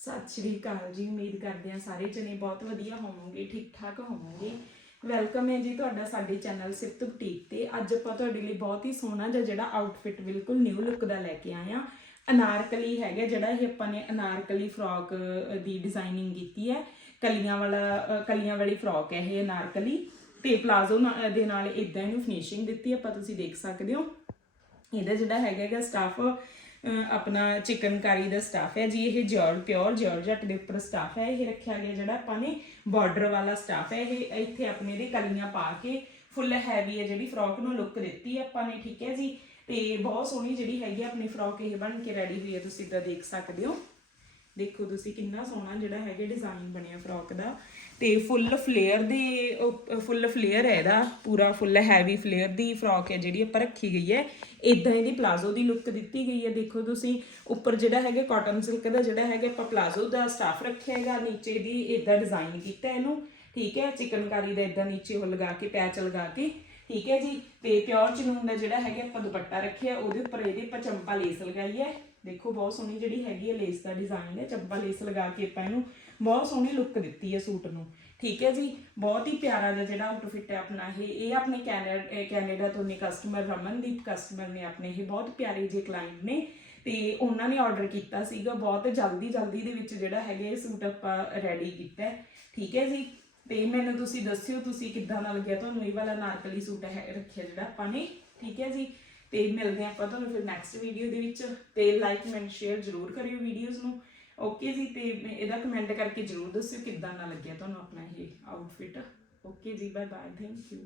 ਸਤਿ ਸ਼੍ਰੀ ਅਕਾਲ ਜੀ, ਉਮੀਦ ਕਰਦੇ ਹਾਂ ਸਾਰੇ ਜਣੇ ਬਹੁਤ ਵਧੀਆ ਹੋਵੋਗੇ, ਠੀਕ ਠਾਕ ਹੋਵੋਗੇ। ਵੈਲਕਮ ਹੈ ਜੀ ਤੁਹਾਡਾ ਸਾਡੇ ਚੈਨਲ ਸਿਫਤ ਬੁਟੀਕ ਤੇ। ਅੱਜ ਆਪਾਂ ਤੁਹਾਡੇ ਲਈ ਬਹੁਤ ਹੀ ਸੋਹਣਾ ਜਿਹਾ ਜਿਹੜਾ ਆਊਟਫਿਟ ਬਿਲਕੁਲ ਨਿਊ ਲੁੱਕ ਦਾ ਲੈ ਕੇ ਆਏ ਆ ਅਨਾਰਕਲੀ ਹੈਗਾ ਜਿਹੜਾ ਇਹ ਆਪਾਂ ਨੇ ਅਨਾਰਕਲੀ ਫਰੋਕ ਦੀ ਡਿਜ਼ਾਈਨਿੰਗ ਕੀਤੀ ਹੈ। ਕਲੀਆਂ ਵਾਲਾ ਕਲੀਆਂ ਵਾਲੀ ਫਰੋਕ ਹੈ ਇਹ ਅਨਾਰਕਲੀ। ਤੇ ਪਲਾਜ਼ੋ ਦੇ ਨਾਲ ਇਦਾਂ ਇਹਨੂੰ ਫਿਨਿਸ਼ਿੰਗ ਦਿੱਤੀ, ਆਪਾਂ ਤੁਸੀਂ ਦੇਖ ਸਕਦੇ ਹੋ। ਇਹਦਾ ਜਿਹੜਾ ਹੈਗਾ ਹੈਗਾ ਸਟਾਫ ਆਪਣਾ ਚਿਕਨਕਾਰੀ ਦਾ ਸਟਾਫ ਹੈ ਜੀ, ਇਹ ਜੋਰ ਪਿਓਰ ਜਾਰਜਟ ਦੇ ਉੱਪਰ ਸਟਾਫ ਹੈ। ਇਹ ਰੱਖਿਆ ਗਿਆ ਜਿਹੜਾ ਆਪਾਂ ਨੇ ਬਾਰਡਰ ਵਾਲਾ ਸਟਾਫ ਹੈ। ਇਹ ਇੱਥੇ ਆਪਣੇ ਦੇ ਕਲੀਆਂ ਪਾ ਕੇ ਫੁੱਲ ਹੈਵੀ ਹੈ ਜਿਹੜੀ ਫਰੋਕ ਨੂੰ ਲੁੱਕ ਦਿੱਤੀ ਆਪਾਂ ਨੇ, ਠੀਕ ਹੈ ਜੀ। ਤੇ ਬਹੁਤ ਸੋਹਣੀ ਜਿਹੜੀ ਹੈਗੀ ਆ ਆਪਣੀ ਫਰੋਕ ਇਹ ਬਣ ਕੇ ਰੈਡੀ ਹੋਈ ਹੈ। ਤੁਸੀਂ ਇਦਾਂ ਦੇਖ ਸਕਦੇ ਹੋ। ਦੇਖੋ ਤੁਸੀਂ ਕਿੰਨਾ ਸੋਹਣਾ ਜਿਹੜਾ ਹੈਗਾ ਡਿਜ਼ਾਈਨ ਬਣਿਆ ਫਰੋਕ ਦਾ। ਤੇ ਫੁੱਲ ਫਲੇਅਰ ਦੇ ਫੁੱਲ ਫਲੇਅਰ ਹੈ ਇਹਦਾ, ਪੂਰਾ ਫੁੱਲ ਹੈਵੀ ਫਲੇਅਰ ਦੀ ਫਰੋਕ ਹੈ ਜਿਹੜੀ ਆਪਾਂ ਰੱਖੀ ਗਈ ਹੈ। ਇਦਾਂ ਇਹਦੀ ਪਲਾਜ਼ੋ ਦੀ ਲੁੱਕ ਦਿੱਤੀ ਗਈ ਹੈ। ਦੇਖੋ ਤੁਸੀਂ ਉੱਪਰ ਜਿਹੜਾ ਹੈਗਾ ਕਾਟਨ ਸਿਲਕ ਦਾ ਜਿਹੜਾ ਹੈਗਾ ਆਪਾਂ ਪਲਾਜ਼ੋ ਦਾ ਸਟਾਫ ਰੱਖਿਆ ਹੈਗਾ, ਨੀਚੇ ਦੀ ਇਦਾਂ ਡਿਜ਼ਾਈਨ ਕੀਤਾ ਇਹਨੂੰ। ਠੀਕ ਹੈ, ਚਿਕਨਕਾਰੀ ਦਾ ਇਦਾਂ ਨੀਚੇ ਉਹ ਲਗਾ ਕੇ ਪੈਚ ਲਗਾ ਕੇ। ਠੀਕ ਹੈ ਜੀ? ਤੇ ਪਿਓਰ ਚਨੂਨ ਦਾ ਜਿਹੜਾ ਹੈਗਾ, ਆਪਾਂ ਦੁਪੱਟਾ ਰੱਖਿਆ, ਉਹਦੇ ਉੱਪਰ ਇਹਦੇ ਆਪਾਂ ਚੰਪਾ ਲੇਸ ਲਗਾਈ ਹੈ। ਦੇਖੋ, ਬਹੁਤ ਸੋਹਣੀ ਜਿਹੜੀ ਹੈਗੀ ਹੈ ਲੇਸ ਦਾ ਡਿਜ਼ਾਈਨ ਹੈ। ਚੰਪਾ ਲੇਸ ਲਗਾ ਕੇ ਆਪਾਂ ਇਹਨੂੰ ਬਹੁਤ ਸੋਹਣੀ ਲੁੱਕ ਦਿੱਤੀ ਹੈ ਸੂਟ ਨੂੰ। ਠੀਕ ਹੈ ਜੀ? ਬਹੁਤ ਹੀ ਪਿਆਰਾ ਜਿਹਾ ਜਿਹੜਾ ਆਊਟਫਿਟ ਹੈ ਆਪਣਾ ਇਹ। ਇਹ ਆਪਣੇ ਕੈਨੇਡਾ ਕੈਨੇਡਾ ਤੋਂ ਨੇ ਕਸਟਮਰ ਰਮਨਦੀਪ ਕਸਟਮਰ ਨੇ ਆਪਣੇ ਇਹ ਬਹੁਤ ਪਿਆਰੇ ਜਿਹੇ ਕਲਾਇੰਟ ਨੇ। ਤੇ ਉਹਨਾਂ ਨੇ ਆਰਡਰ ਕੀਤਾ ਸੀਗਾ। ਬਹੁਤ ਜਲਦੀ ਜਲਦੀ ਦੇ ਵਿੱਚ ਜਿਹੜਾ ਹੈਗਾ ਇਹ ਸੂਟ ਆਪਾਂ ਰੈਡੀ ਕੀਤਾ ਠੀਕ ਹੈ ਜੀ? ਤੇ ਮੈਨੂੰ ਤੁਸੀਂ ਦੱਸਿਓ ਤੁਸੀਂ ਕਿੱਦਾਂ ਦਾ ਲੱਗਿਆ? ਤੁਹਾਨੂੰ ਇਹ ਵਾਲਾ ਨਾਰਕਲੀ ਸੂਟ ਹੈ, ਰੱਖਿਆ ਜਿਹੜਾ ਆਪਾਂ ਨੇ, ਠੀਕ ਹੈ ਜੀ? ਤੇ ਮਿਲਦੇ ਆਪਾਂ ਤੁਹਾਨੂੰ ਫਿਰ ਨੈਕਸਟ ਵੀਡੀਓ ਦੇ ਵਿੱਚ ਤੇ ਲਾਈਕ ਕਮੈਂਟ ਸ਼ੇਅਰ ਜ਼ਰੂਰ ਕਰਿਓ ਵੀਡੀਓਜ਼ ਨੂੰ। ਓਕੇ ਜੀ, ਤੇ ਇਹਦਾ ਕਮੈਂਟ ਕਰਕੇ ਜ਼ਰੂਰ ਦੱਸਿਓ ਕਿੱਦਾਂ ਦਾ ਲੱਗਿਆ ਤੁਹਾਨੂੰ ਆਪਣਾ ਇਹ ਆਊਟਫਿਟ ਓਕੇ ਜੀ ਬਾਏ ਬਾਏ ਥੈਂਕ ਯੂ